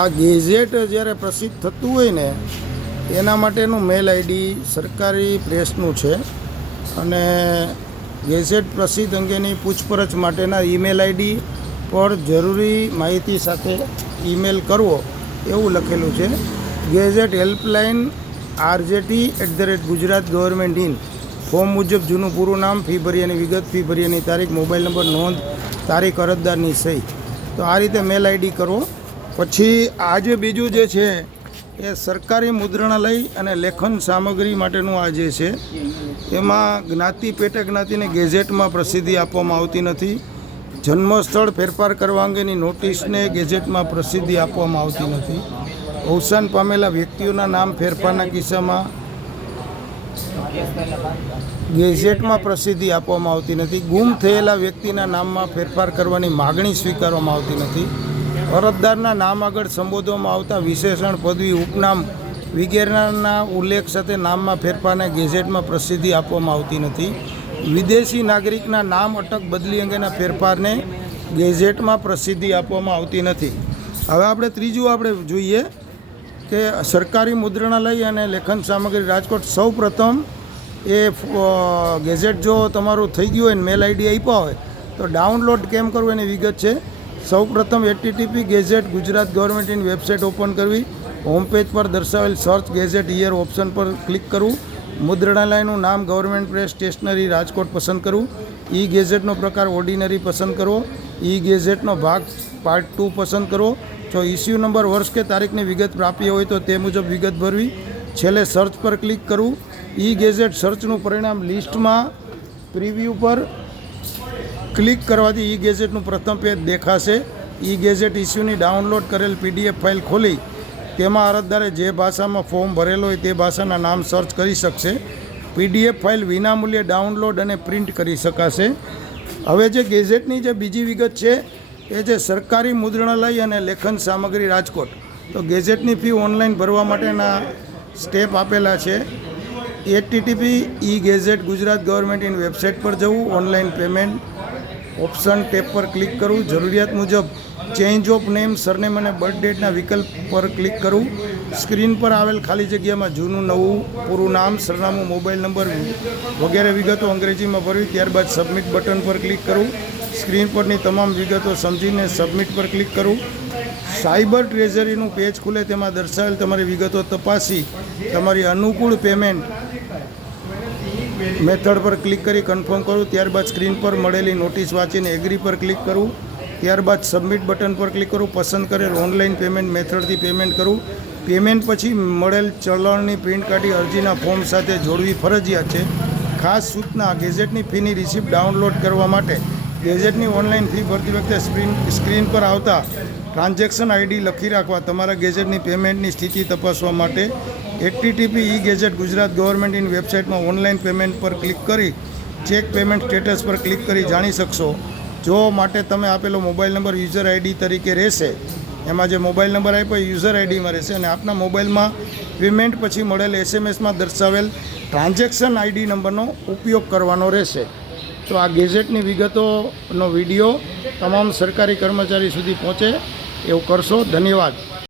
આ ગેઝેટ જ્યારે પ્રસિદ્ધ થતું હોય ને એના માટેનું મેલ આઈડી સરકારી પ્રેસનું છે અને ગેઝેટ પ્રસિદ્ધ અંગેની પૂછપરછ માટેના ઈમેલ આઈડી પર જરૂરી માહિતી સાથે ઈમેલ કરવો એવું લખેલું છે. ગેઝેટ હેલ્પલાઇન RJT@ગુજરાત ગવર્મેન્ટ ઇન. ફોર્મ મુજબ જૂનું પૂરું નામ, ફી ભર્યાની વિગત, ફી ભર્યાની તારીખ, મોબાઈલ નંબર, નોંધ તારીખ, અરજદારની સહી. તો આ રીતે મેલ આઈડી કરવો. પછી આ જે બીજું જે છે એ સરકારી મુદ્રણાલય અને લેખન સામગ્રી માટેનું આ જે છે એમાં જ્ઞાતિ પેટા જ્ઞાતિને ગેઝેટમાં પ્રસિદ્ધિ આપવામાં આવતી નથી. જન્મસ્થળ ફેરફાર કરવા અંગેની નોટિસને ગેઝેટમાં પ્રસિદ્ધિ આપવામાં આવતી નથી. અવસાન પામેલા વ્યક્તિઓના નામ ફેરફારના કિસ્સામાં ગેઝેટમાં પ્રસિદ્ધિ આપવામાં આવતી નથી. ગુમ થયેલા વ્યક્તિના નામમાં ફેરફાર કરવાની માગણી સ્વીકારવામાં આવતી નથી. અરજદારના નામ આગળ સંબોધવામાં આવતા વિશેષણ, પદવી, ઉપનામ વગેરેના ઉલ્લેખ સાથે નામમાં ફેરફારને ગેઝેટમાં પ્રસિદ્ધિ આપવામાં આવતી નથી. વિદેશી નાગરિકના નામ અટક બદલી અંગેના ફેરફારને ગેઝેટમાં પ્રસિદ્ધિ આપવામાં આવતી નથી. હવે આપણે ત્રીજું જોઈએ કે સરકારી મુદ્રણાલય અને લેખન સામગ્રી રાજકોટ. સૌ પ્રથમ એ ગેઝેટ જો તમારું થઈ ગયું હોય ને મેલ આઈડી આપ્યા હોય તો ડાઉનલોડ કેમ કરવું એની વિગત છે. સૌ પ્રથમ http ગેઝેટ ગુજરાત ગવર્મેન્ટની વેબસાઇટ ઓપન કરવી. હોમ પેજ પર દર્શાવેલ સર્ચ ગેઝેટ હિયર ઓપ્શન પર ક્લિક કરવું. મુદ્રણાલયનું નામ ગવર્મેન્ટ પ્રેસ સ્ટેશનરી રાજકોટ પસંદ કરવું. ઈ ગેઝેટનો પ્રકાર ઓર્ડિનરી પસંદ કરવો. ઈ ગેઝેટનો ભાગ પાર્ટ 2 પસંદ કરવો. જો ઇસ્યુ નંબર, વર્ષ કે તારીખની વિગત પ્રાપ્ય હોય તો તે મુજબ વિગત ભરવી. છેલ્લે સર્ચ પર ક્લિક કરવું. ઈ ગેઝેટ સર્ચનું પરિણામ લિસ્ટમાં પ્રિવ્યૂ પર ક્લિક કરવાથી ઈ ગેઝેટનું પ્રથમ પેજ દેખાશે. ઈ ગેઝેટ ઇસ્યુની ડાઉનલોડ કરેલ PDF ફાઇલ ખોલી તેમાં અરજદારે જે ભાષામાં ફોર્મ ભરેલો હોય તે ભાષાના નામ સર્ચ કરી શકશે. PDF ફાઇલ વિનામૂલ્યે ડાઉનલોડ અને પ્રિન્ટ કરી શકાશે. હવે જે ગેઝેટની જે બીજી વિગત છે એ છે સરકારી મુદ્રણાલય અને લેખન સામગ્રી રાજકોટ. તો ગેઝેટની ફી ઓનલાઈન ભરવા માટેના સ્ટેપ આપેલા છે. http ઈ ગેઝેટ ગુજરાત ગવર્મેન્ટની વેબસાઇટ પર જવું. ઓનલાઈન પેમેન્ટ ઓપ્શન ટેપ પર ક્લિક કરવું. જરૂરિયાત મુજબ ચેન્જ ઓફ નેમ, સરનેમ અને બર્થ ડેટના વિકલ્પ પર ક્લિક કરવું. સ્ક્રીન પર આવેલ ખાલી જગ્યામાં જૂનું, નવું, પૂરું નામ, સરનામું, મોબાઈલ નંબર વગેરે વિગતો અંગ્રેજીમાં ભરવી. ત્યારબાદ સબમિટ બટન પર ક્લિક કરવું. સ્ક્રીન પરની તમામ વિગતો સમજીને સબમિટ પર ક્લિક કરવું. સાયબર ટ્રેઝરીનું પેજ ખુલે તેમાં દર્શાવેલ તમારી વિગતો તપાસી તમારી અનુકૂળ પેમેન્ટ મેથડ પર ક્લિક કરી કન્ફર્મ કરવું. ત્યારબાદ સ્ક્રીન પર મળેલી નોટિસ વાંચીને એગ્રી પર ક્લિક કરવું. ત્યારબાદ સબમિટ બટન પર ક્લિક કરવું. પસંદ કરેલ ઓનલાઈન પેમેન્ટ મેથડથી પેમેન્ટ કરવું. પેમેન્ટ પછી મળેલ ચલણની પ્રિન્ટ કાઢી અરજીના ફોર્મ સાથે જોડવી ફરજિયાત છે. ખાસ સૂચના: ગેઝેટની ફીની રિસિપ્ટ ડાઉનલોડ કરવા માટે ગેઝેટની ઓનલાઈન ફી ભરતી વખતે સ્ક્રીન પર આવતા ટ્રાન્ઝેક્શન આઈડી લખી રાખવા. તમારા ગેઝેટની પેમેન્ટની સ્થિતિ તપાસવા માટે http ઈ ગેઝેટ ગુજરાત ગવર્મેન્ટની વેબસાઇટમાં ઓનલાઈન પેમેન્ટ પર ક્લિક કરી ચેક પેમેન્ટ સ્ટેટસ પર ક્લિક કરી જાણી શકશો. જો માટે તમે આપેલો મોબાઈલ નંબર યુઝર આઈડી તરીકે રહેશે. એમાં જે મોબાઈલ નંબર આપ્યો એ યુઝર આઈડીમાં રહેશે અને આપના મોબાઈલમાં પેમેન્ટ પછી મળેલ SMSમાં દર્શાવેલ ટ્રાન્ઝેક્શન આઈડી નંબરનો ઉપયોગ કરવાનો રહેશે. તો આ ગેઝેટની વિગતોનો વિડીયો તમામ સરકારી કર્મચારી સુધી પહોંચે એવું કરશો. ધન્યવાદ.